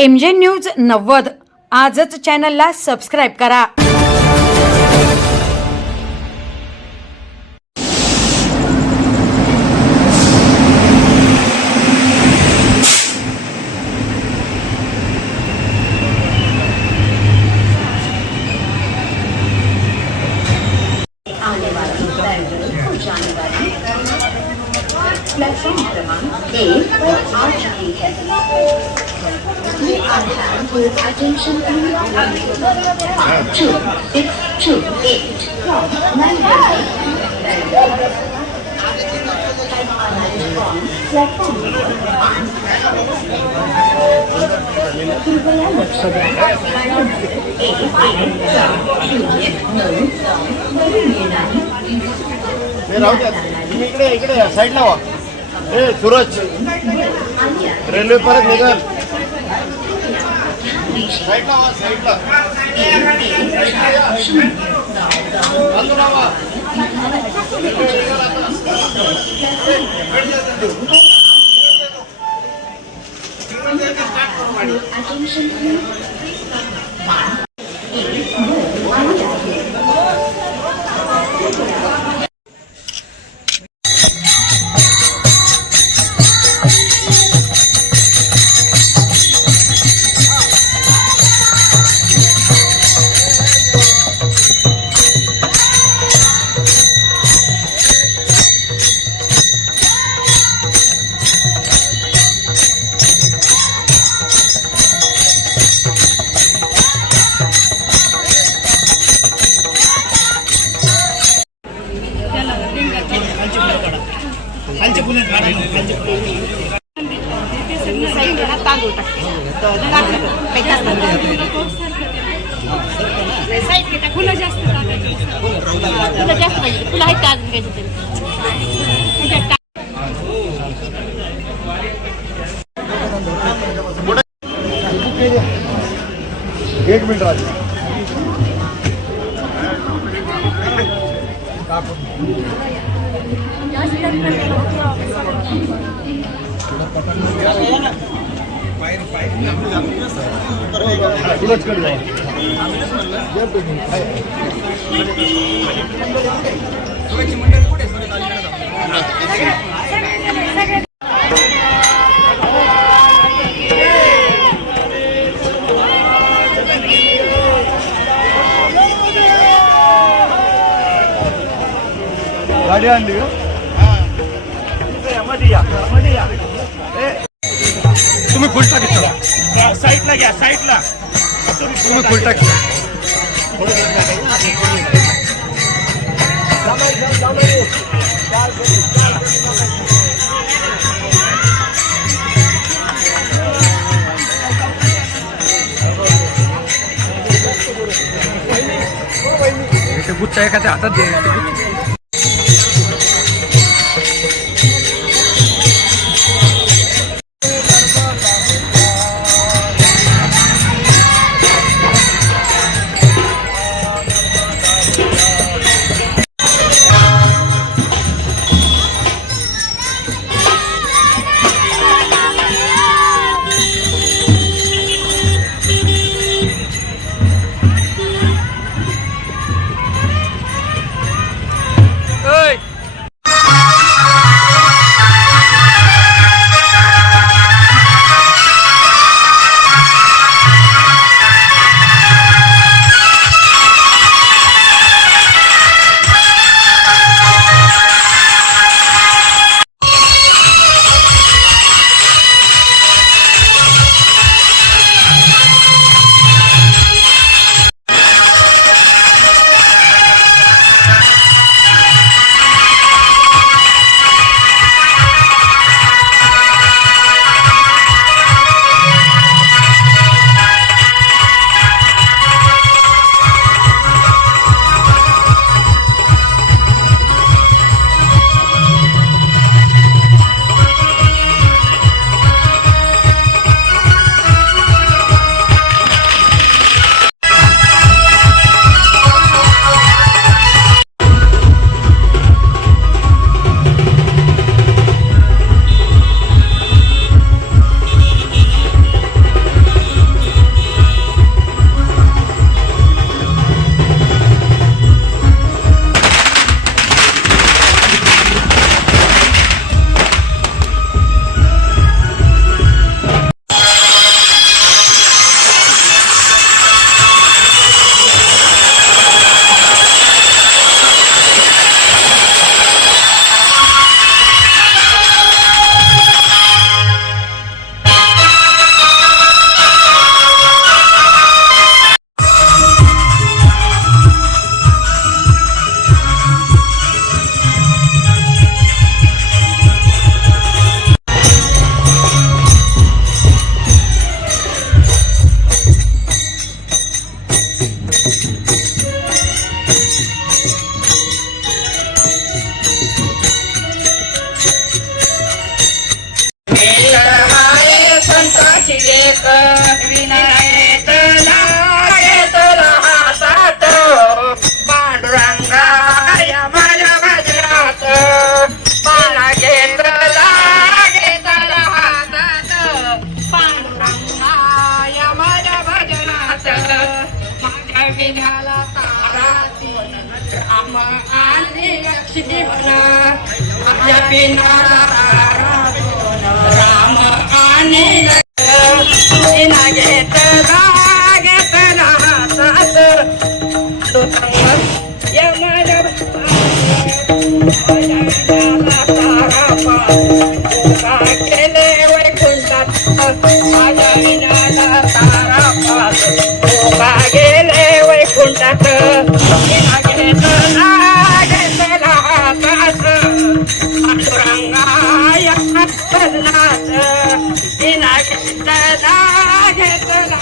MJ news 90 आजच चॅनलला subscribe करा। प्लेटफॉर्म क्रमांक 1 पर आ चुकी है। Attention please. 2628 from Nairobi. Platform कृपया लक्ष द्या। इकडे साईड लावा। सूरज रेल्वे परत निघाल साईड लावा साईडला फुलं जास्त पाहिजे। फुलं आहेत का अजून घ्यायचे एक मिनिट राज गाडी आणली तुम्ही फुल टाकी साईडला घ्या साईडला तुम्ही फुल टाकी गुच्छा एखाद्या हातात दे। विनायकला घेतला हातात पांडुरंगाय माझ्या भजनात घेतला हातात पांडुरंगाय माझ्या भजनात माझ्या विघ्नाला तारा राम आणि लक्ष्मी म्हणा माझ्या विघ्नाला तारा राम आणि लक्ष्मी घेतला हातात या माझ्या केले वैकुंठात माझ्या विनाला तारा गेले वैकुंठात घेतला हातात पांडुरंगाय भजनात घेतला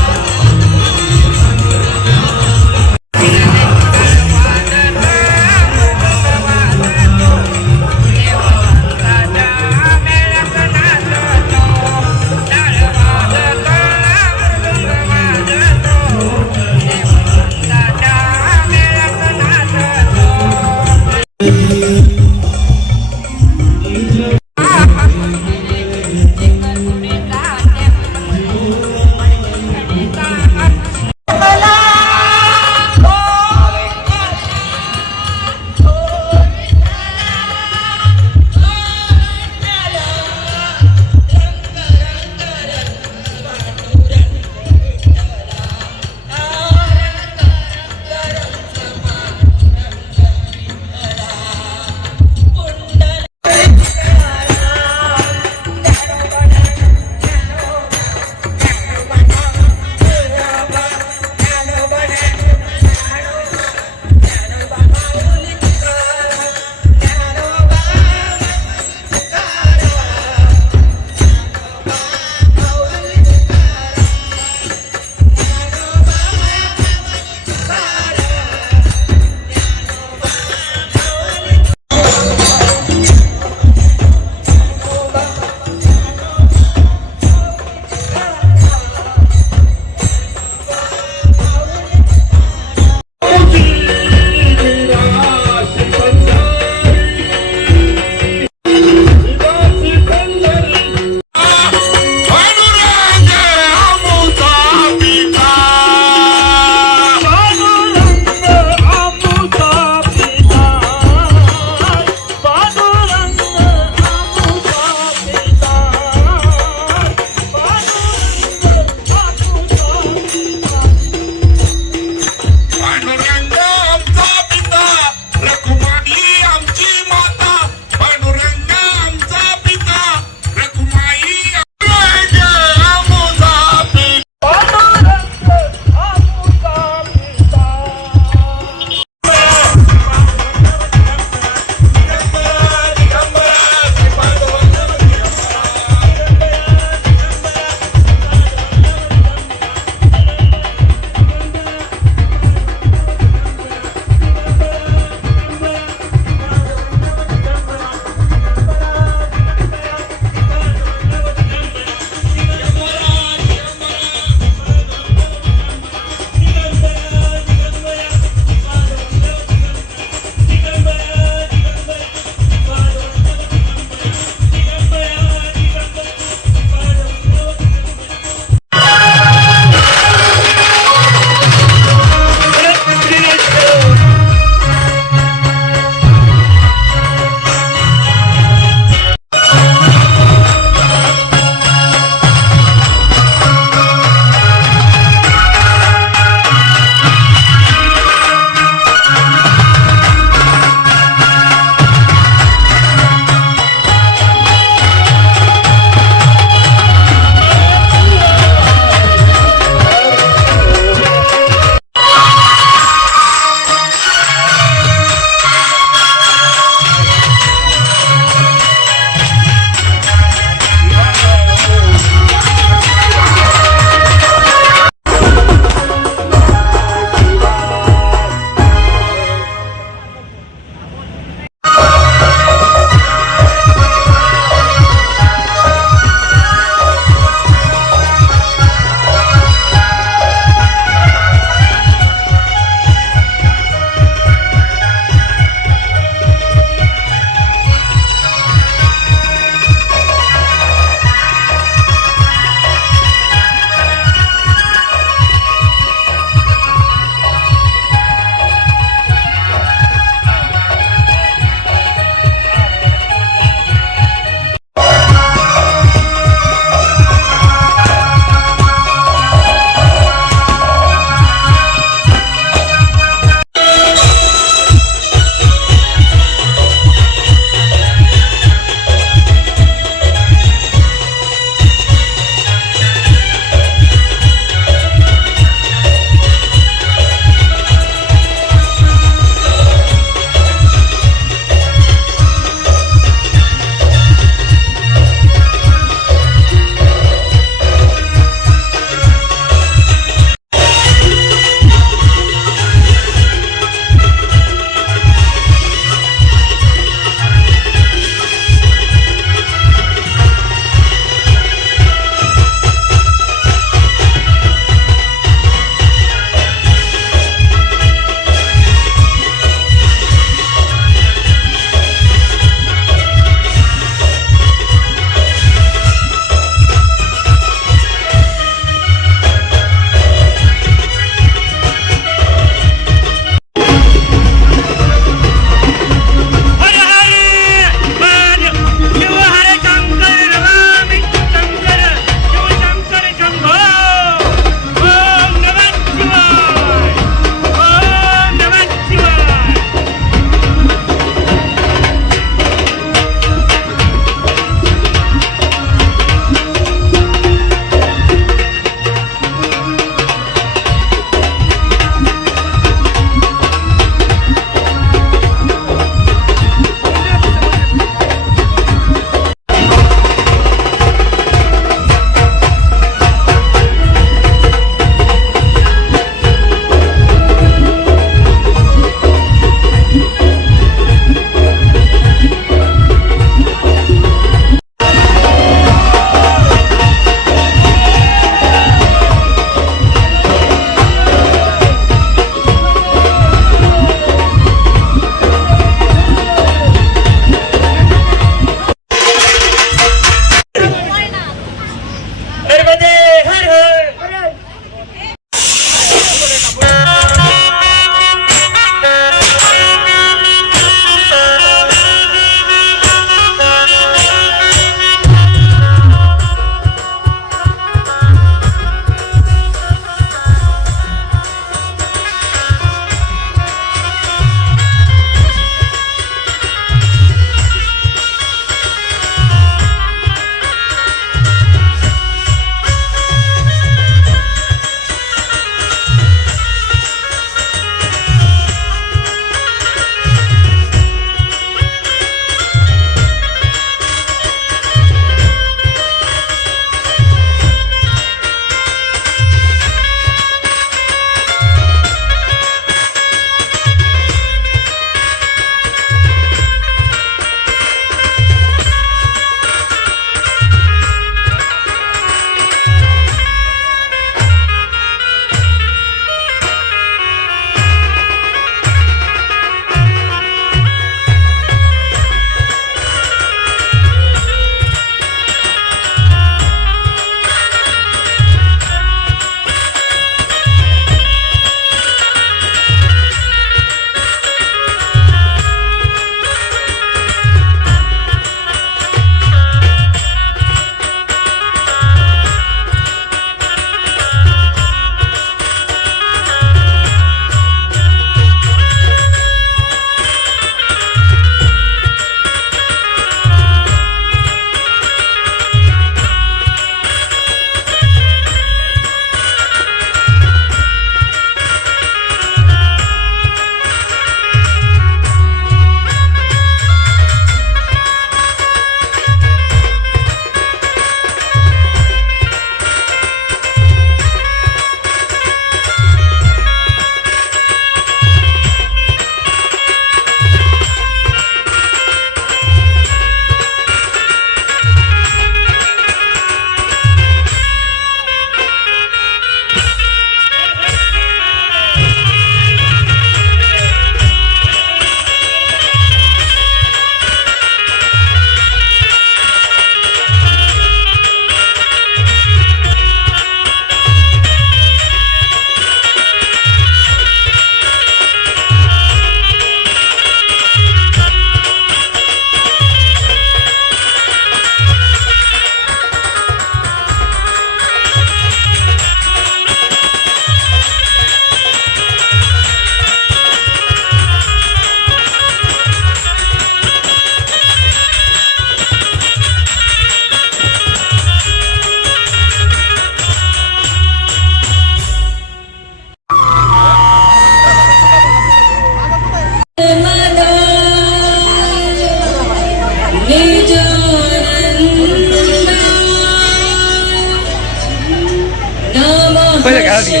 पहिले घरात ये.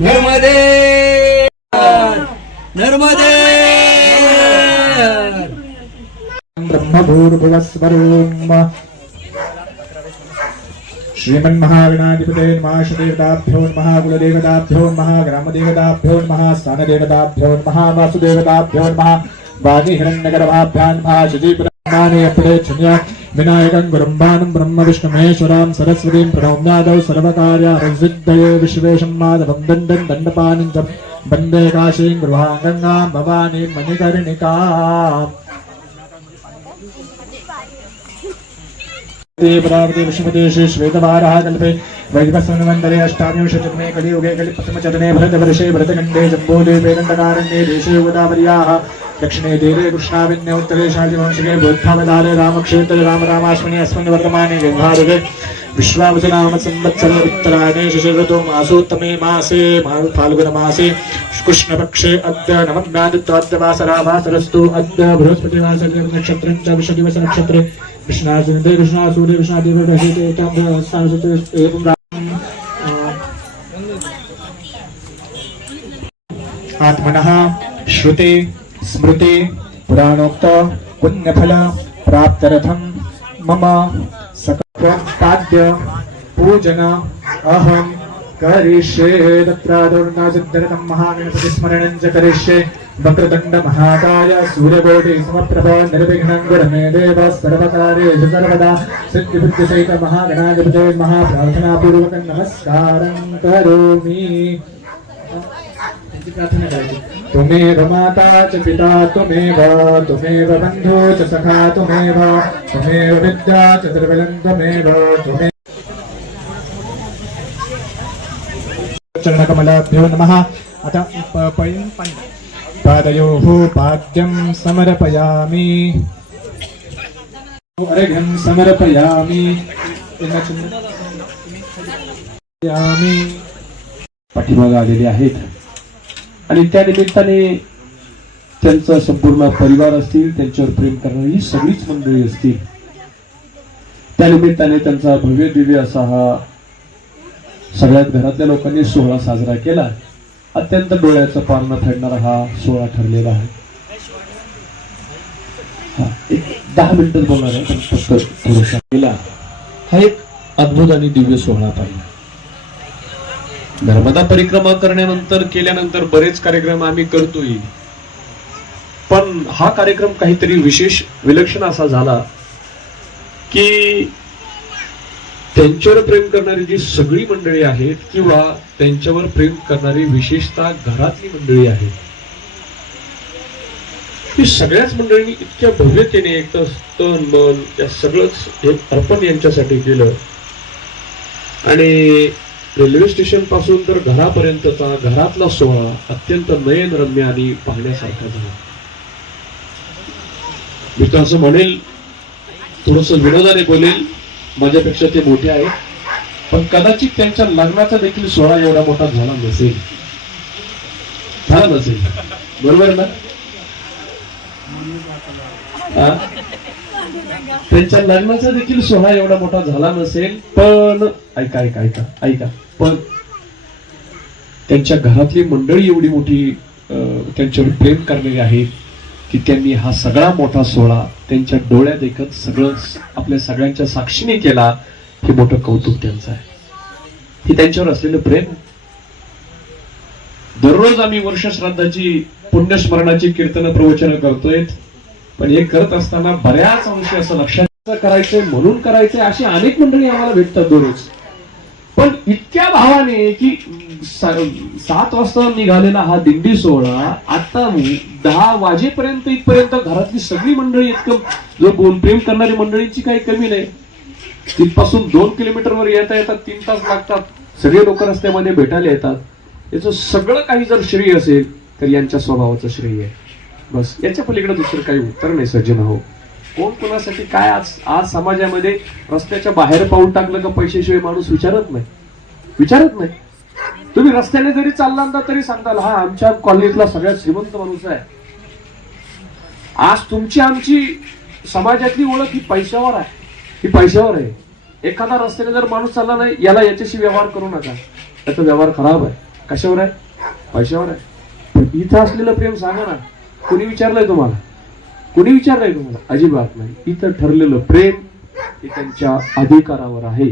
नर्मदे नर्मदे ब्रह्मभूर्भुवस्वरूम् श्रीमन्महागणाधिपते नमः श्रीदेवताभ्यो नमः कुलदेवताभ्यो नमः ग्रामदेवताभ्यो नमः स्थानदेवताभ्यो नमः वासुदेवताभ्यो नमः वाणीहिरण्यगर्भाभ्यां नमः शचीपुराणानि अपरेच्छन्य विनायकं गुरुं भानुं ब्रह्म विष्णुमहेश्वरां सरस्वतीं प्रणौम्यादौ सर्वकार्यासिद्धये विश्वेशं माधवं दण्डं दण्डपाणिं च वन्दे काशीं गृहाङ्गङ्गां भवानीं मणिकर्णिकाम् देवरावती विष्णुपते श्री श्वेतवाराः कल्पे वैवस्वन्वन्तरे अष्टाविंशतितमे कलियुगे कलिप्रथमचरणे भरतवर्षे भरतखण्डे जम्बूद्वीपे दण्डकारण्ये देशे गोदावर्याः दक्षिणे तीरे कृष्णाविन्ये उत्तरे शालिवंशके बोद्धावतारे रामक्षेत्रे रामरामाश्विने अस्मिन् वर्तमाने गङ्गारुगे विश्वावसुनाम संवत्सरे उत्तरायणे शशिऋतौ मासोत्तमे मासे फाल्गुनमासे कृष्णपक्षे अद्य नवम्यादित्वाद्य वासरावासरस्तु अद्य बृहस्पतिवासरे नक्षत्रं च विषदिवसनक्षत्रे कृष्णासूर्य कृष्णासूर्य कृष्णादेव आत्मनः श्रुते स्मृते पुराणोक्त पुण्यफल प्राप्त्यर्थं मम सकपाद्य पूजन अहं करिष्ये तत्रादुर्नासिद्धरतं महागणपतिस्मरणं च करिष्ये वक्रतुण्ड महाकाय सूर्यकोटि समप्रभ निर्विघ्नं कुरु मे देव सर्वकार्येषु सर्वदा सिद्धिबुद्धिसहित महागणाधिपते महाप्रार्थनापूर्वकं नमस्कारं करोमि. प्रार्थना करायची. त्वमेव माता च पिता त्वमेव बन्धु च सखा त्वमेव विद्या च द्रविणं त्वमेव चरणकमलाभ्यो नमः. आता पादयोः पाद्यं समर्पयामि अर्घ्यं समर्पयामि पाठीमागे आलेले आहेत आणि त्या निमित्ताने त्यांचा संपूर्ण परिवार असतील, त्यांच्यावर प्रेम करणारी ही सगळीच मंडळी असतील. त्या निमित्ताने त्यांचा भव्य दिव्य असा हा सगळ्यात घरातल्या लोकांनी सोहळा साजरा केला. अत्यंत डोळ्याचं पारणं फेडणारा हा सोहळा ठरलेला आहे. एक 10 मिनिटं बोलणार आहे, पण फक्त थोडासा केला. हा एक अद्भुत आणि दिव्य सोहळा पाहिला. नर्मदा परिक्रमा करण्यानंतर केल्यानंतर बरेच कार्यक्रम आम्ही करतोय, पण हा कार्यक्रम काहीतरी विशेष विलक्षण असा झाला की त्यांच्यावर प्रेम करणारी जी सगळी मंडळी आहेत किंवा त्यांच्यावर प्रेम करणारी विशेषतः घरातली मंडळी आहेत, ती सगळ्याच मंडळींनी इतक्या भव्यतेने एक तन मन त्या सगळंच एक अर्पण यांच्यासाठी केलं. आणि रेल्वे स्टेशन पासून तर घरापर्यंतचा घरातला सोहळा अत्यंत नयनरम्य आणि पाहण्यासारखा झाला. मी तर असं म्हणेल, थोडस विनोदाने बोलेल, माझ्यापेक्षा ते मोठे आहेत, पण कदाचित त्यांच्या लग्नाचा देखील सोहळा एवढा मोठा झाला नसेल. बरोबर ना? त्यांच्या लग्नाचा देखील सोहळा एवढा मोठा झाला नसेल, पण ऐका पण त्यांच्या घरातली मंडळी एवढी मोठी त्यांच्यावर प्रेम करणारी आहेत की त्यांनी हा सगळा मोठा सोहळा त्यांच्या डोळ्यात देखत सगळं आपल्या सगळ्यांच्या साक्षीने केला. हे मोठं कौतुक त्यांचं आहे. हे त्यांच्यावर असलेलं प्रेम. दररोज आम्ही वर्ष श्राद्धाची पुण्यस्मरणाची कीर्तन प्रवचन करतोय, पण हे करत असताना बऱ्याच अंशी असं लक्षात करायचंय म्हणून करायचंय अशी अनेक मंडळी आम्हाला भेटतात दररोज. पण इतक्या भावाने की 7 वाजता निघालेला हा दिंडी सोहळा आता 10 वाजेपर्यंत इथपर्यंत घरातली सगळी मंडळी इतकं जो प्रेम करणारी मंडळींची काही कमी नाही. तिथपासून 2 किलोमीटरवर येता येतात 3 तास लागतात. सगळे लोक रस्त्यामध्ये भेटायला येतात. याचं सगळं काही जर श्रेय असेल तर यांच्या स्वभावाचं श्रेय आहे. बस याच्या पलीकडे दुसरं काही उत्तर नाही सज्जन हो. कोण कोणासाठी काय आज समाजामध्ये रस्त्याच्या बाहेर पाऊल टाकलं का पैशाशिवाय माणूस विचारत नाही. तुम्ही रस्त्याने जरी चालला ना तरी सांगताल हा आमच्या कॉलनीतला सगळ्यात श्रीमंत माणूस आहे. आज तुमची आमची समाजातली ओळख ही पैशावर आहे. एखादा रस्त्याने जर माणूस चालला नाही याला याच्याशी व्यवहार करू नका, त्याचा व्यवहार खराब आहे. कशावर आहे? पैशावर आहे. पण इथं असलेलं प्रेम सांगा ना, कोणी विचारलंय तुम्हाला? अजिबात नाही. इथं ठरलेलं प्रेम हे त्यांच्या अधिकारावर आहे.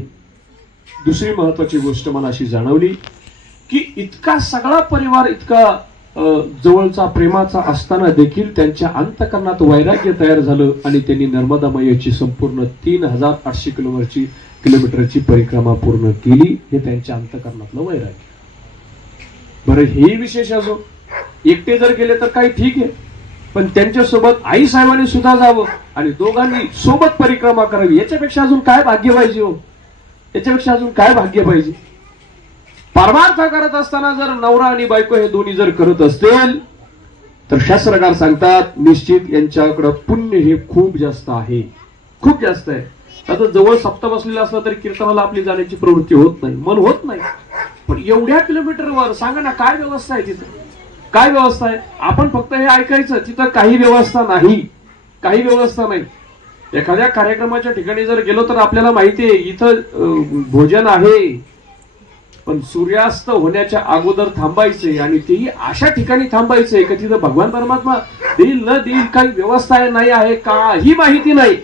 दुसरी महत्वाची गोष्ट मला अशी जाणवली की इतका सगळा परिवार इतका जवळचा प्रेमाचा असताना देखील त्यांच्या अंतःकरणात वैराग्य तयार झालं आणि त्यांनी नर्मदा मैयाची संपूर्ण 3800 किलोमीटरची परिक्रमा पूर्ण केली. हे त्यांच्या अंतःकरणातलं वैराग्य. बरं हे विशेष असो, एकटे जर गेले तर काही ठीक आहे, पण त्यांच्यासोबत आई साहेबांनी सुद्धा जावं आणि दोघांनी सोबत परिक्रमा करावी. याच्यापेक्षा अजून काय भाग्य पाहिजे हो? परमार्थ करत असताना जर नवरा आणि बायको हे दोन्ही जर करत असतील तर शास्त्रकार सांगतात निश्चित यांच्याकडे पुण्य हे खूप जास्त आहे. आता जवळ सप्ताह बसलेला असला तरी कीर्तनाला आपली जाण्याची प्रवृत्ती होत नाही, मन होत नाही. पण एवढ्या किलोमीटरवर सांगा ना काय व्यवस्था आहे तिथं? काय व्यवस्था आहे? आपण फक्त हे ऐकायचं, तिथं काही व्यवस्था नाही. एखाद्या कार्यक्रमाच्या ठिकाणी जर गेलो तर आपल्याला माहिती आहे इथं भोजन आहे, पण सूर्यास्त होण्याच्या अगोदर थांबायचंय आणि तेही अशा ठिकाणी थांबायचंय की तिथं भगवान परमात्मा देईल न देईल, काही व्यवस्था नाही आहे काही माहिती नाही.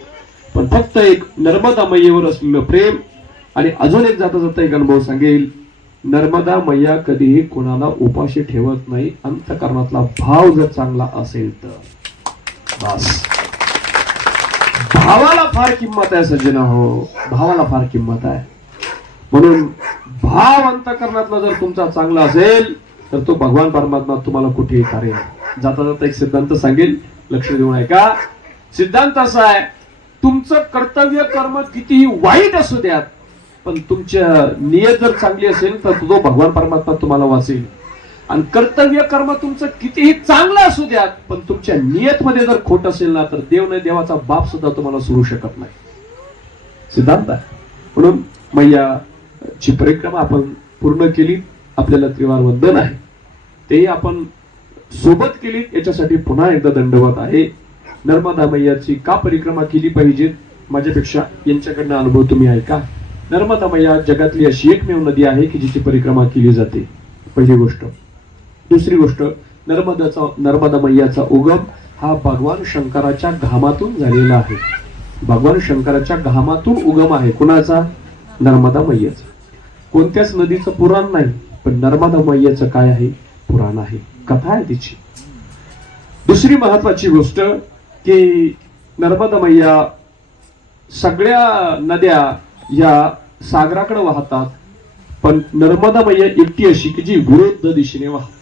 पण फक्त एक नर्मदा मैयेवर असलेलं प्रेम. आणि अजून एक जाता एक अनुभव सांगेल, नर्मदा मैया कधीही कोणाला उपाशी ठेवत नाही. अंतःकरणातला भाव जर चांगला असेल तर बस. भावाला फार किंमत आहे सज्जन हो, भावाला फार किंमत आहे. म्हणून भाव अंतःकरणातला जर तुमचा चांगला असेल तर तो भगवान परमात्मा तुम्हाला कुठेही तारेल. जाता जाता एक सिद्धांत सांगेल, लक्ष देऊन ऐका. सिद्धांत असा आहे, तुमचं कर्तव्य कर्म कितीही वाईट असू द्यात, पण तुमच्या नियत जर चांगली असेल तर तो भगवान परमात्मा तुम्हाला वाचेल. आणि कर्तव्य कर्म तुमचं कितीही चांगलं असू द्यात, पण तुमच्या नियत मध्ये जर खोट असेल ना तर देव नाही देवाचा बाप सुद्धा तुम्हाला सोडू शकत नाही. सिद्धांत आहे. म्हणून मैयाची परिक्रमा आपण पूर्ण केली. आपल्याला त्रिवार वंदन आहे तेही आपण सोबत केली, याच्यासाठी पुन्हा एकदा दंडवत आहे. नर्मदा मैयाची का परिक्रमा केली पाहिजे? माझ्यापेक्षा यांच्याकडनं अनुभव तुम्ही ऐका. नर्मदा मैया जगातली अशी एकमेव नदी आहे की जिची परिक्रमा केली जाते. पहिली गोष्ट. दुसरी गोष्ट, नर्मदा मैयाचा उगम हा भगवान शंकराच्या घामातून झालेला आहे. भगवान शंकराच्या घामातून उगम आहे. कुणाचा? नर्मदा मैयाचा. कोणत्याच नदीचं पुराण नाही, पण नर्मदा मैयाचं काय आहे? पुराण आहे, कथा आहे तिची. दुसरी महत्वाची गोष्ट की नर्मदा मैया सगळ्या नद्या या सागराकडे वाहतात, पण नर्मदा मैया एकटी अशी की जी विरुद्ध दिशेने वाहते.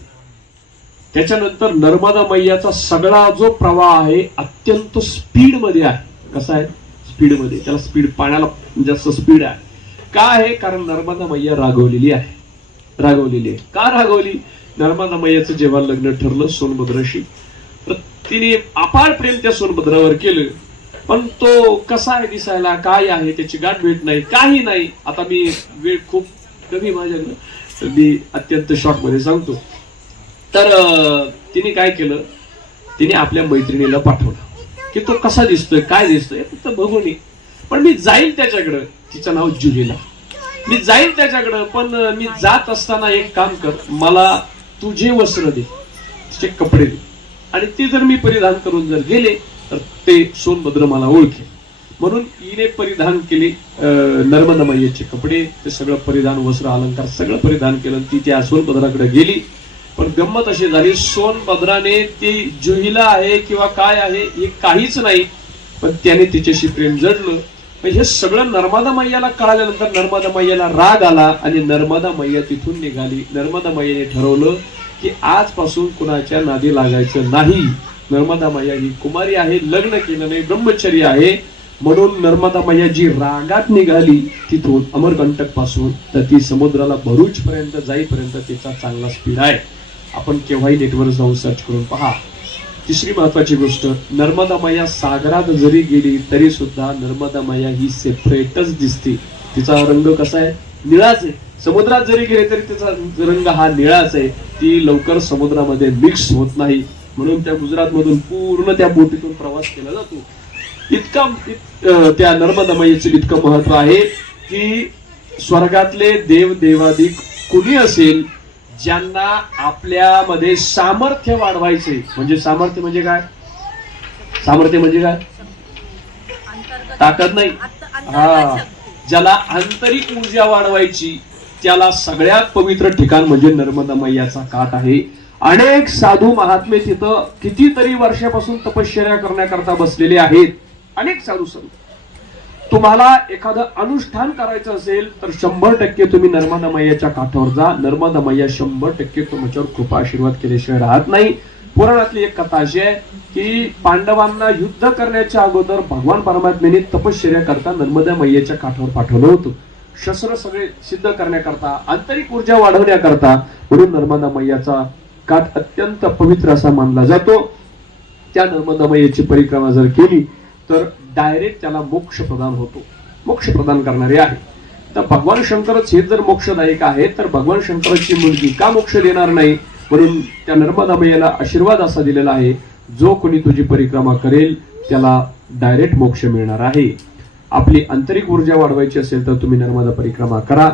त्याच्यानंतर नर्मदा मैयाचा सगळा जो प्रवाह आहे अत्यंत स्पीड मध्ये आहे. कसा आहे? स्पीड मध्ये. त्याला स्पीड, पाण्याला जास्त स्पीड आहे. का आहे? कारण नर्मदा मैया रागवलेली आहे. का रागवली? नर्मदा मैयाचं जेव्हा लग्न ठरलं सोनभद्राशी, तर तिने अपार प्रेम त्या सोनभद्रावर केलं, पण तो कसा आहे दिसायला, काय आहे त्याची गाठ भेट नाही, काही नाही. आता मी वेळ खूप कमी माझ्याकडे, मी अत्यंत शॉर्ट मध्ये सांगतो. तर तिने काय केलं, तिने आपल्या मैत्रिणीला पाठवलं की तो कसा दिसतोय, काय दिसतोय फक्त बघून ये, पण मी जाईल त्याच्याकडं. तिचं नाव जुलीला. मी जाईल त्याच्याकडं, पण मी जात असताना एक काम कर, मला तुझे वस्त्र दे, तुझे कपडे दे, आणि ते जर मी परिधान करून जर गेले तर ते सोनभद्र मला ओळखे. म्हणून हिने परिधान केले नर्मदा मैयाचे कपडे, ते सगळं परिधान, वस्त्र, अलंकार सगळं परिधान केलं. ती त्या सोनभद्राकडे गेली. पण गंमत अशी झाली, सोनभद्राने ती जुहीला आहे किंवा काय आहे हे काहीच नाही, पण त्याने तिच्याशी प्रेम जडलं. हे सगळं नर्मदा मैयाला कळाल्यानंतर नर्मदा मैयाला राग आला आणि नर्मदा मैया तिथून निघाली. नर्मदा मैयाने ठरवलं की आजपासून कुणाच्या नादी लागायचं नाही. नर्मदा मैया ही कुमारी आहे, लग्न केलं नाही, ब्रह्मचर्य आहे. म्हणून नर्मदा मैया जी रागात निघाली तिथून अमरकंटक पासून तर ती समुद्राला भरूच पर्यंत जाईपर्यंत तिचा चांगला स्पीड आहे. आपण केव्हाही नेटवर जाऊन सर्च करून पहा. तिसरी महत्वाची गोष्ट, नर्मदा मैया सागरात जरी गेली तरी सुद्धा नर्मदा मैया ही सेपरेटच दिसते. तिचा रंग कसा आहे? निळाच आहे. समुद्रात जरी गेले तरी तिचा रंग हा निळाच आहे. ती लवकर समुद्रामध्ये मिक्स होत नाही. म्हणून त्या गुजरात मधून पूर्ण त्या बोटीतून प्रवास केला जातो. त्या नर्मदा मैयाचं इतकं महत्व आहे की स्वर्गातले देव देवादिक कुणी असेल ज्यांना आपल्यामध्ये सामर्थ्य वाढवायचे, म्हणजे सामर्थ्य म्हणजे काय? सामर्थ्य म्हणजे काय? ताकद नाही. हा, ज्याला आंतरिक ऊर्जा वाढवायची त्याला सगळ्यात पवित्र ठिकाण म्हणजे नर्मदा मैयाचा काठ आहे. अनेक साधू महात्मे तिथं कितीतरी वर्षापासून तपश्चर्या करण्याकरता बसलेले आहेत. अनेक साधू संत. तुम्हाला एखादं अनुष्ठान करायचं असेल तर 100% तुम्ही नर्मदा मैयाच्या काठावर जा. नर्मदा मैया 100% तुमच्यावर कृपा आशीर्वाद केल्याशिवाय राहत नाही. पुराणातली एक कथा अशी आहे की पांडवांना युद्ध करण्याच्या अगोदर भगवान परमात्म्याने तपश्चर्या करता नर्मदा मैयाच्या काठावर पाठवलं होतं. शस्त्र सगळे सिद्ध करण्याकरता, आंतरिक ऊर्जा वाढवण्याकरता. म्हणून नर्मदा मैयाचा काठ अत्यंत पवित्र असा मानला जातो. त्या नर्मदा मैयाची परिक्रमा जर केली तर डायरेक्ट त्याला मोक्ष प्रदान होतो. मोक्ष प्रदान करणारे आहे. तर भगवान शंकरच हे जर मोक्षदायक आहे तर भगवान शंकराची मुलगी का मोक्ष देणार नाही? म्हणून त्या नर्मदा मैयाला आशीर्वाद असा दिलेला आहे, जो कोणी तुझी परिक्रमा करेल त्याला डायरेक्ट मोक्ष मिळणार आहे. आपली आंतरिक ऊर्जा वाढवायची असेल तर तुम्ही नर्मदा परिक्रमा करा.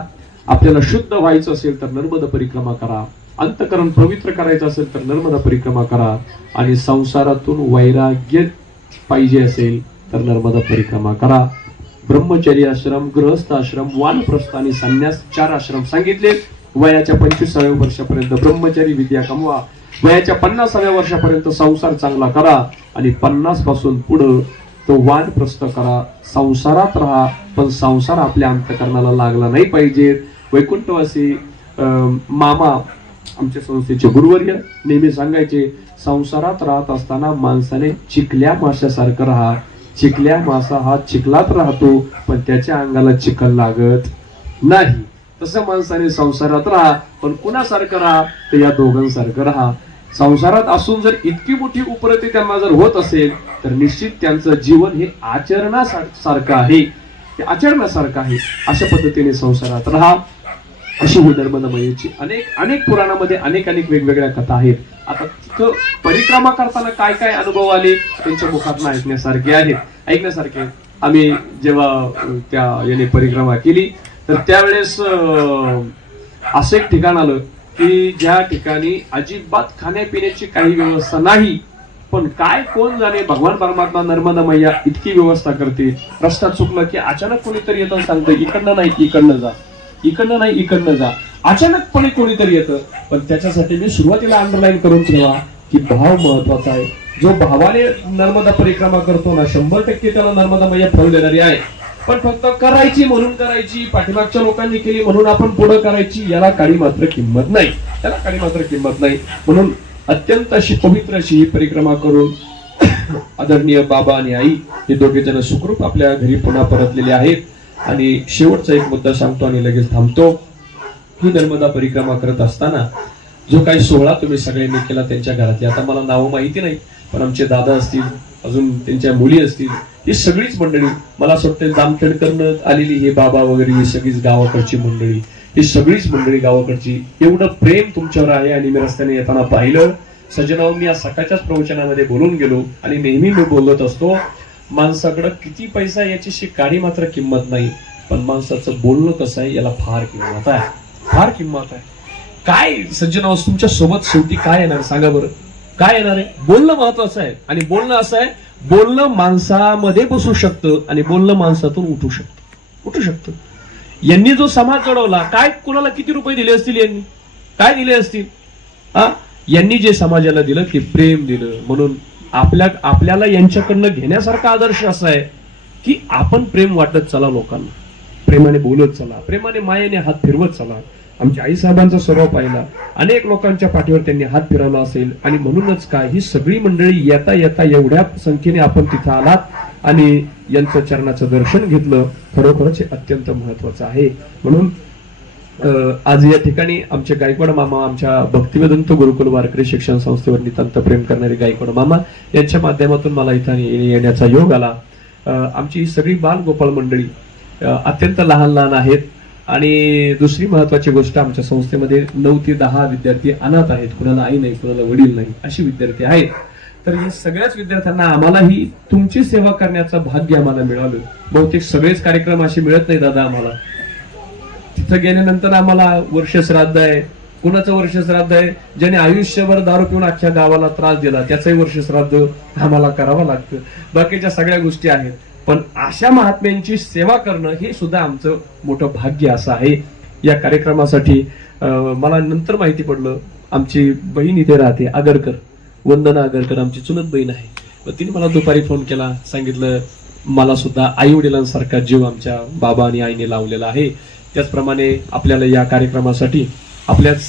आपल्याला शुद्ध व्हायचं असेल तर नर्मदा परिक्रमा करा. अंतःकरण पवित्र करायचं असेल तर नर्मदा परिक्रमा करा. आणि संसारातून वैराग्य पाहिजे असेल तर नर्मदा परिक्रमा करा. ब्रह्मचर्य आश्रम, गृहस्थ आश्रम, वानप्रस्थ आणि संन्यास 4 आश्रम सांगितले. वयाच्या 25व्या वर्षापर्यंत ब्रह्मचर्य विद्या कमवा. वयाच्या 50व्या वर्षापर्यंत संसार चांगला करा. आणि 50 पासून पुढं तो वानप्रस्थ करा. संसारात राहा पण संसार आपल्या अंतःकरणाला लागला नाही पाहिजे. वैकुंठवासी मामा आमच्या संस्थेचे गुरुवर्य नेहमी सांगायचे, संसारात राहत असताना माणसाने चिखल्या माशासारखं राहा. चिखल्या मासा हा चिखलात राहतो पण त्याच्या अंगाला चिखल लागत नाही. तसं माणसाने संसारात राहा पण कुणासारखं राहा? तर या दोघांसारखं राहा. संसारात असून जर इतकी मोठी उपरती त्यांना जर होत असेल तर निश्चित त्यांचं जीवन हे आचरणासारखं आहे. ते आचरणासारखं आहे. अशा पद्धतीने संसारात राहा. अशी ही नर्मदा मैयाची अनेक पुराणामध्ये अनेक वेगवेगळ्या कथा आहेत. आता तिथं परिक्रमा करताना काय काय अनुभव आले त्यांच्या मुखातून ऐकण्यासारखे आहेत. ऐकण्यासारखे. आम्ही जेव्हा त्या याने परिक्रमा केली तर त्यावेळेस असं एक ठिकाण आलं की ज्या ठिकाणी अजिबात खाण्यापिण्याची काही व्यवस्था नाही. पण काय कोण जाणे, भगवान परमात्मा नर्मदा मैया इतकी व्यवस्था करते. रस्ता चुकला की अचानक कोणीतरी येतं सांगतं इकडनं नाही इकडनं जा, इकडनं नाही इकडनं जा. अचानकपणे कोणीतरी येतं. पण त्याच्यासाठी मी सुरुवातीला अंडरलाईन करून ठेवा की भाव महत्वाचा आहे. जो भावाने नर्मदा परिक्रमा करतो ना 100% त्याला नर्मदा मैया फळ देणारी आहे. पण फक्त करायची म्हणून करायची, पाठीमागच्या लोकांनी केली म्हणून आपण पुढे करायची, याला काळी मात्र किंमत नाही. त्याला काळी मात्र किंमत नाही. म्हणून अत्यंत अशी पवित्र अशी ही परिक्रमा करून आदरणीय बाबा आणि आई हे दोघे जण सुखरूप आपल्या घरी पुन्हा परतलेले आहेत. आणि शेवटचा एक मुद्दा सांगतो आणि लगेच थांबतो. ही नर्मदा परिक्रमा करत असताना जो काही सोहळा तुम्ही सगळ्यांनी केला त्यांच्या घरातले, आता मला नावं माहिती नाही पण आमचे दादा असतील, अजून त्यांच्या मुली असतील, ही सगळीच मंडळी, मला असं वाटतं जामखेडकरनं आलेली हे बाबा वगैरे ही सगळीच गावाकडची मंडळी, ही सगळीच मंडळी गावाकडची, एवढं प्रेम तुमच्यावर आहे. आणि मी रस्त्याने येताना पाहिलं. सजनाव मी आज सकाळच्याच प्रवचनामध्ये बोलून गेलो आणि नेहमी मी बोलत असतो, माणसाकडं किती पैसा याची काळी मात्र किंमत नाही, पण माणसाचं बोलणं कसं आहे याला फार किंमत आहे. फार किंमत आहे. काय सज्जनाव तुमच्या सोबत शेवटी काय येणार सांगा बरं? काय येणार आहे? बोलणं महत्वाचं आहे. आणि बोलणं असं आहे, बोलणं माणसामध्ये बसू शकतं आणि बोलणं माणसातून उठू शकतं. यांनी जो समाज घडवला, काय कोणाला किती रुपये दिले असतील, यांनी काय दिले असतील? यांनी जे समाजाला दिलं ते प्रेम दिलं. म्हणून आपल्याला यांच्याकडनं घेण्यासारखा आदर्श असा आहे की आपण प्रेम वाटत चला लोकांना, प्रेमाने बोलत चला, प्रेमाने मायेने हात फिरवत चला. आमच्या आईसाहेबांचा स्वभाव पाहिला, अनेक लोकांच्या पाठीवर त्यांनी हात फिरवला असेल. आणि म्हणूनच काय ही सगळी मंडळी येता येता एवढ्या संख्येने आपण तिथं आलात आणि यांचं चरणाचं दर्शन घेतलं, खरोखरच हे अत्यंत महत्वाचं आहे. म्हणून आज या ठिकाणी आमचे गायकवाड मामा, आमच्या भक्तिवेदांत गुरुकुल वारकरी शिक्षण संस्थेवर नितांत प्रेम करणारे गायकवाड मामा यांच्या माध्यमातून मला इथं येण्याचा योग आला. आमची सगळी बाल गोपाळ मंडळी अत्यंत लहान लहान आहेत. आणि दुसरी महत्वाची गोष्ट, आमच्या संस्थेमध्ये 9 ते 10 विद्यार्थी अनाथ आहेत. कुणाला आई नाही, कुणाला वडील नाही, अशी विद्यार्थी आहेत. तर या सगळ्याच विद्यार्थ्यांना आम्हालाही तुमची सेवा करण्याचं भाग्य आम्हाला मिळालं. बहुतेक सगळेच कार्यक्रम असे मिळत नाही दादा आम्हाला. तिथं गेल्यानंतर आम्हाला वर्ष श्राद्ध आहे, कुणाचं वर्ष श्राद्ध आहे, ज्याने आयुष्यभर दारू पिऊन अख्ख्या गावाला त्रास दिला त्याचंही वर्ष श्राद्ध आम्हाला करावं लागतं. बाकीच्या सगळ्या गोष्टी आहेत, पण अशा महात्म्यांची सेवा करणं हे सुद्धा आमचं मोठं भाग्य असं आहे. या कार्यक्रमासाठी मला नंतर माहिती पडलं, आमची बहीण इथे राहते, आगरकर, वंदना आगरकर, आमची चुलत बहीण आहे. तिने मला दुपारी फोन केला, सांगितलं मला सुद्धा आई वडिलांसारखा जीव आमच्या बाबा आणि आईने लावलेला आहे. त्याचप्रमाणे आपल्याला या कार्यक्रमासाठी आपल्याच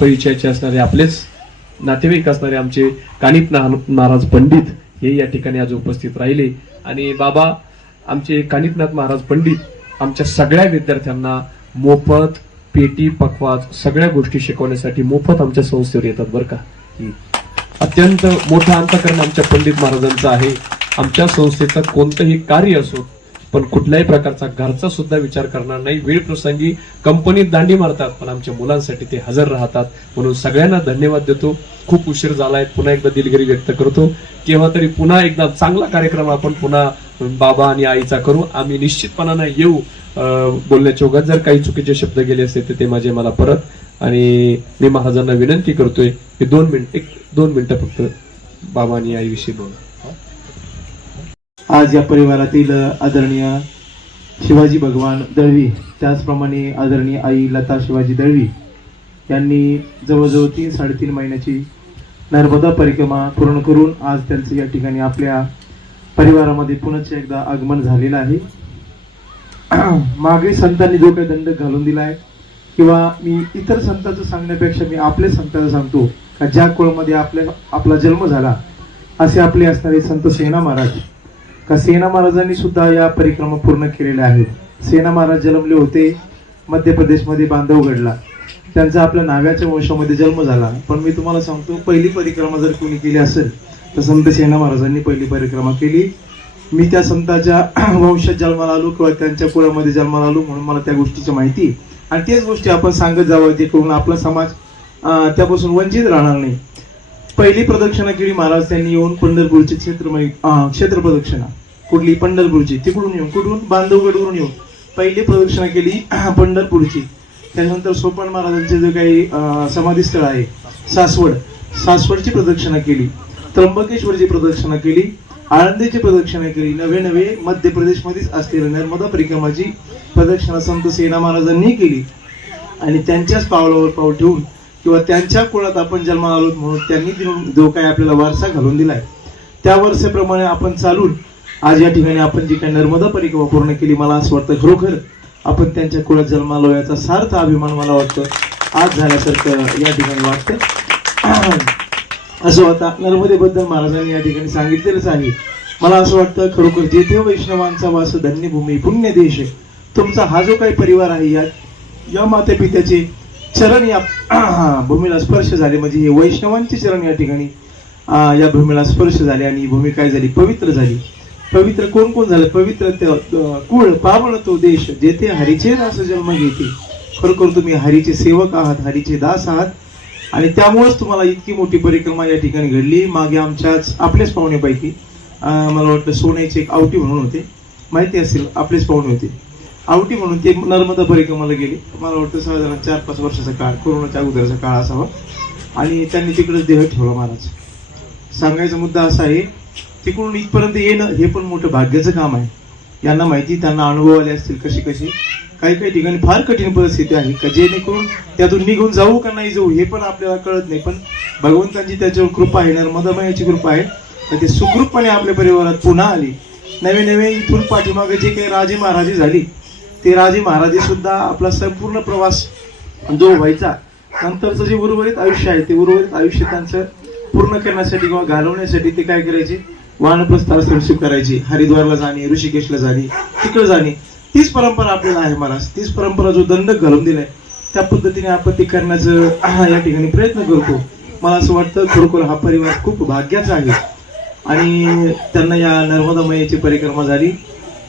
परिचयाचे असणारे, आपलेच नातेवाईक असणारे आमचे कानिप महाराज पंडित हे या ठिकाणी आज उपस्थित राहिले. आणि बाबा आमचे कानिपनाथ महाराज पंडित आमच्या सगळ्या विद्यार्थ्यांना मोफत पेटी पकवाज सगळ्या गोष्टी शिकवण्यासाठी मोफत आमच्या संस्थेवर येतात बरं का. अत्यंत मोठं अंतःकरण आमच्या पंडित महाराजांचं आहे. आमच्या संस्थेचं कोणतंही कार्य असो, पण कुठल्याही प्रकारचा घरचा सुद्धा विचार करणार नाही. वेळ प्रसंगी कंपनीत दांडी मारतात, पण आमच्या मुलांसाठी ते हजर राहतात. म्हणून सगळ्यांना धन्यवाद देतो. खूप उशीर झालाय, पुन्हा एकदा दिलगिरी व्यक्त करतो. केव्हा तरी पुन्हा एकदा चांगला कार्यक्रम आपण पुन्हा बाबा आणि आईचा करू. आम्ही निश्चितपणाने येऊ. बोलण्याच्या ओघात जर काही चुकीचे शब्द गेले असते तर ते माझे मला परत. आणि मी महाराजांना विनंती करतोय की 2 मिनिटं फक्त बाबा आणि आईविषयी बोला. आज या परिवारातील आदरणीय शिवाजी भगवान दळवी, त्याचप्रमाणे आदरणीय आई लता शिवाजी दळवी यांनी जवळजवळ 3-3.5 महिन्याची नर्मदा परिक्रमा पूर्ण करून आज त्यांचं या ठिकाणी आपल्या परिवारामध्ये पुनश्च एकदा आगमन झालेलं आहे. मागे संतांनी जो काही दंड घालून दिलाय, किंवा मी इतर संतांचं सांगण्यापेक्षा मी आपले संतांचं सांगतो का ज्या कुळामध्ये आपला जन्म झाला असे आपले असणारे संत सेना महाराज, का सेना महाराजांनी सुद्धा या परिक्रमा पूर्ण केलेल्या आहेत. सेना महाराज जन्मले होते मध्य प्रदेशमध्ये बांधवगडला. त्यांचा आपल्या नाव्याच्या वंशामध्ये जन्म झाला. पण मी तुम्हाला सांगतो, पहिली परिक्रमा जर कोणी केली असेल तर संत सेना महाराजांनी पहिली परिक्रमा केली. मी त्या संतांच्या वंशात जन्माला आलो किंवा त्यांच्या कुळामध्ये जन्माला आलो, म्हणून मला त्या गोष्टीची माहिती, आणि तेच गोष्टी आपण सांगत जावं, जे करून आपला समाज त्यापासून वंचित राहणार नाही. पहिली प्रदक्षिणा केली महाराज त्यांनी येऊन पंढरपूरची क्षेत्र प्रदक्षिणा, कुठली पंढरपूरची, तिकडून येऊन, कुठून बांधवगडवरून येऊन पहिली प्रदक्षिणा केली पंढरपूरची. त्यानंतर सोपान महाराजांचे जे काही समाधीस्थळ आहे सासवडची प्रदक्षिणा केली, त्र्यंबकेश्वरची प्रदक्षिणा केली, आळंदीची प्रदक्षिणा केली. नवे मध्य प्रदेशमध्येच असलेल्या नर्मदा परिक्रमाची प्रदक्षिणा संत सेना महाराजांनी केली. आणि त्यांच्याच पावलावर पाऊल ठेवून किंवा त्यांच्या कुळात आपण जन्माला आलो म्हणून त्यांनी जो काही आपल्याला वारसा घालून दिलाय त्या वारसाप्रमाणे आपण चालून आज या ठिकाणी आपण जी काही नर्मदा परिक्रमा पूर्ण केली, मला असं वाटतं खरोखर आपण त्यांच्या कुळात जन्माला याचा सार्थ अभिमान मला वाटतं आज झाल्यासारखं या ठिकाणी वाटतं. असं होता नर्मदेबद्दल महाराजांनी या ठिकाणी सांगितलेलंच आहे. मला असं वाटतं खरोखर जेथे वैष्णवांचा वास धन्यभूमी पुण्य देश, तुमचा हा जो काही परिवार आहे या माते पित्याचे चरण या भूमीला स्पर्श झाले, म्हणजे हे वैष्णवांचे चरण या ठिकाणी या भूमीला स्पर्श झाले आणि ही भूमी काय झाली, पवित्र झाली. पवित्र कोण कोण झालं, पवित्र कुळ पावन तो देश जेथे हरीचे दास जन्म घेते. खरोखर तुम्ही हरीचे सेवक आहात, हरीचे दास आहात, आणि त्यामुळेच तुम्हाला इतकी मोठी परिक्रमा या ठिकाणी घडली. मागे आमच्याच आपलेच पाहुणेपैकी मला वाटतं सोन्याचे एक आवटी म्हणून होते, माहिती असेल, आपलेच पाहुणे होते, आवटी म्हणून ते नर्मदा परिक्रमाला गेले. मला वाटतं साधारण 4-5 वर्षाचा काळ, कोरोनाच्या अगोदरचा काळ असावा, आणि त्यांनी तिकडेच देह ठेवला महाराज. सांगायचा मुद्दा असा आहे, तिकडून इथपर्यंत येणं हे पण मोठं भाग्याचं काम आहे. यांना माहिती, त्यांना अनुभव आले असतील कशी कशी. काही ठिकाणी फार कठीण परिस्थिती आहे का जेणेकरून त्यातून निघून जाऊ का नाही जाऊ हे पण आपल्याला कळत नाही. पण भगवंतांची त्याच्यावर कृपा आहे, नर्मदामाईची कृपा आहे, तर ते सुखरूपपणे आपल्या परिवारात पुन्हा आली. नवे इथून पाठीमागे जे काही राजे महाराजे झाली ते राजे महाराजे सुद्धा आपला संपूर्ण प्रवास जो व्हायचा नंतरचं जे उर्वरित आयुष्य आहे ते उर्वरित आयुष्य त्यांचं पूर्ण करण्यासाठी किंवा घालवण्यासाठी ते काय करायचे, वानप्रस्थ आश्रम स्वीकारायची, हरिद्वारला जाणे, ऋषिकेशला जाणे, तिकडे जाणे, तीच परंपरा आपल्याला आहे महाराज. तीच परंपरा जो दंड घालून दिलाय त्या पद्धतीने आपण ते करण्याचं या ठिकाणी प्रयत्न करतो. मला असं वाटतं खरोखर हा परिवार खूप भाग्याचा आहे आणि त्यांना या नर्मदा मैयाची परिक्रमा झाली.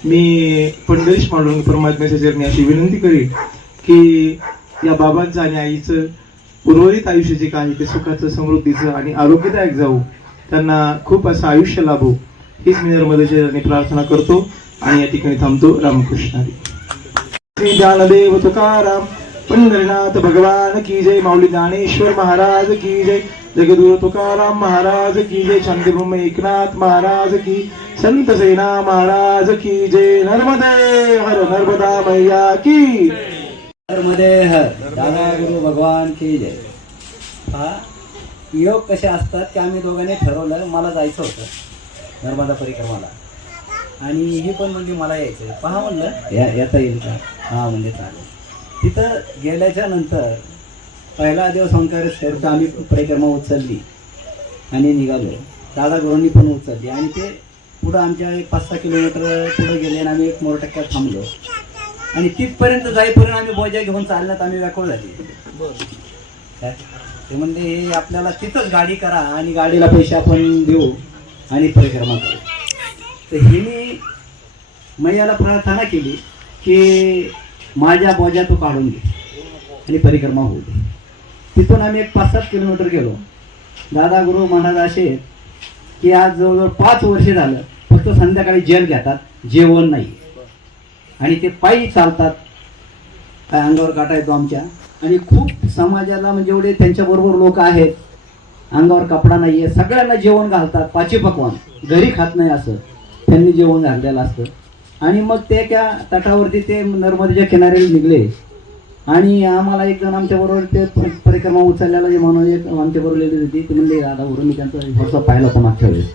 मी पंढरीश मांडुरंग परमात्म्याच्या चरणी अशी विनंती करीन की या बाबांचं आणि आईचं उर्वरित आयुष्य जे काही ते सुखाचं, समृद्धीचं आणि आरोग्यदायक जाऊ, त्यांना खूप असं आयुष्य लाभो हीच मी नर्मदेच्या चरणी प्रार्थना करतो आणि या ठिकाणी थांबतो. रामकृष्ण हरी. श्री ज्ञानदेव तुकाराम पंढरीनाथ भगवान की जय. माऊली ज्ञानेश्वर महाराज की जय. जगद्गुरु तुकाराम महाराज की जय. शांतीब्रह्म एकनाथ महाराज की, संत सेना महाराज की जय. नर्मदे हर नर्मदा मैया की. नर्मदे हर. दादा गुरु भगवान की जय. हा योग कसे असतात की आम्ही दोघांनी ठरवलं, मला जायचं होतं नर्मदा परिक्रमाला आणि ही पण म्हणजे मला यायचं. पहा म्हणलं येता येईल का? हा म्हणजे चालेल. तिथं गेल्याच्या नंतर पहिला दिवस ओंकार शेरचा आम्ही परिक्रमा उचलली आणि निघालो. दादा गुरूंनी पण उचलली आणि ते पुढं आमच्या 5-6 किलोमीटर पुढे गेले आणि आम्ही 1 टक्क्यात थांबलो आणि तिथपर्यंत जाईपर्यंत आम्ही बोजा घेऊन चालण्यात आम्ही व्याकुळ झाली. ते म्हणजे हे आपल्याला तिथंच गाडी करा आणि गाडीला पैसे आपण देऊ आणि परिक्रमा करू. तर हिने मैयाला प्रार्थना केली की माझ्या बोजा तो काढून घे आणि परिक्रमा होऊ दे. तिथून आम्ही 5-7 किलोमीटर गेलो. दादा गुरु महाराज असे की आज जवळजवळ 5 वर्ष झालं फक्त संध्याकाळी जेल घेतात, जेवण नाही आणि ते पायी चालतात. काय अंगावर काटा येतो आमच्या. आणि खूप समाजाला म्हणजे एवढे त्यांच्याबरोबर लोक आहेत, अंगावर कपडा नाही आहे, सगळ्यांना जेवण घालतात. 5 पक्वान घरी खात नाही असं त्यांनी जेवण घातलेलं असतं. आणि मग ते त्या तटावरती ते नर्मदेच्या किनाऱ्याला निघले आणि आम्हाला एक जण आमच्याबरोबर ते परिक्रमा उचलल्याला जे म्हणून एक आमच्याबरोबर गेली होती. ते म्हणले दादा बरोबर मी त्यांचा भरसा पाहिला होता मागच्या वेळेस.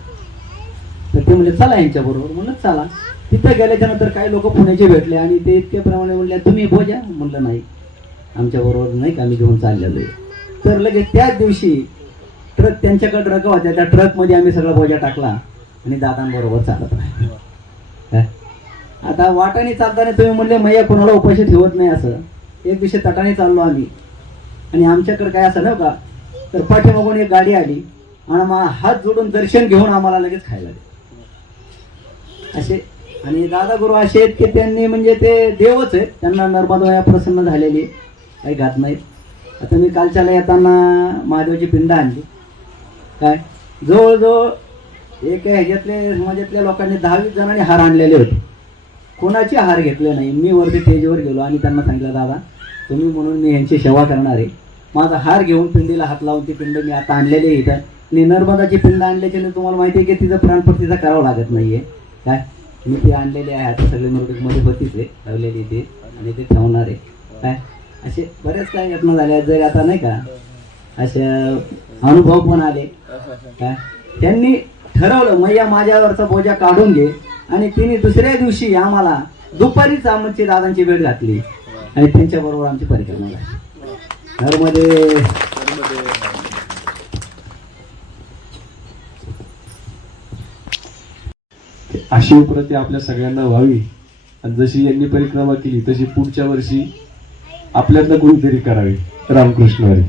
तर ते म्हणले चला यांच्याबरोबर. म्हणलं चला. तिथं गेल्याच्या नंतर काही लोक पुण्याचे भेटले आणि ते इतक्याप्रमाणे म्हणले तुम्ही बोजा. म्हणलं नाही आमच्याबरोबर नाही का, आम्ही घेऊन चाललेलो आहे. तर लगेच त्याच दिवशी ट्रक त्यांच्याकडे ट्रक होत्या, त्या ट्रकमध्ये आम्ही सगळा बोजा टाकला आणि दादांबरोबर चालत राहिलो. आता वाटाने चालताना तुम्ही म्हणले मैया कोणाला उपाशी ठेवत नाही असं. एक दिवशी तटाने चाललो आम्ही आणि आमच्याकडे काय असं नव्हतं का, तर पाठीमागून एक गाडी आली आणि मग हात जोडून दर्शन घेऊन आम्हाला लगेच खायला दे असे. आणि दादा गुरु असे आहेत की त्यांनी म्हणजे ते देवच आहेत, त्यांना नर्मदा प्रसन्न झालेली, काही घात नाहीत. आता मी कालच्याला येताना महादेवाची पिंड आणली. काय जवळजवळ एक ह्याच्यातले समाजातल्या लोकांनी 10-20 जणांनी हार आणलेले होते. कोणाचे हार घेतले नाही. मी वरती स्टेजवर गेलो आणि त्यांना सांगितलं दादा तुम्ही म्हणून मी यांची सेवा करणार आहे. माझा हार घेऊन पिंडीला हात लावून ती पिंड मी आता आणलेली आहे इथं. आणि नर्मदाची पिंड आणल्याच्याने तुम्हाला माहिती आहे की तिचं प्राणप्रतिष्ठा करावं लागत नाही आहे. काय मी ते आणलेले आहे आता सगळे नोटीसमध्ये होतीच आहे लावलेली ते आणि ते ठेवणार आहे. काय असे बरेच काही घटना झाल्या जर आता नाही का, असे अनुभव पण आले. काय त्यांनी ठरवलं मैया माझ्यावरचा बोजा काढून घे आणि तिने दुसऱ्या दिवशी आम्हाला दुपारीच आमची दादांची भेट घातली आणि त्यांच्याबरोबर आमची परिक्रमा झाली. घरमध्ये अशी उपरती आपल्या सगळ्यांना व्हावी आणि जशी यांनी परिक्रमा केली तशी पुढच्या वर्षी आपल्यातलं कोणीतरी करावी. रामकृष्ण हरी.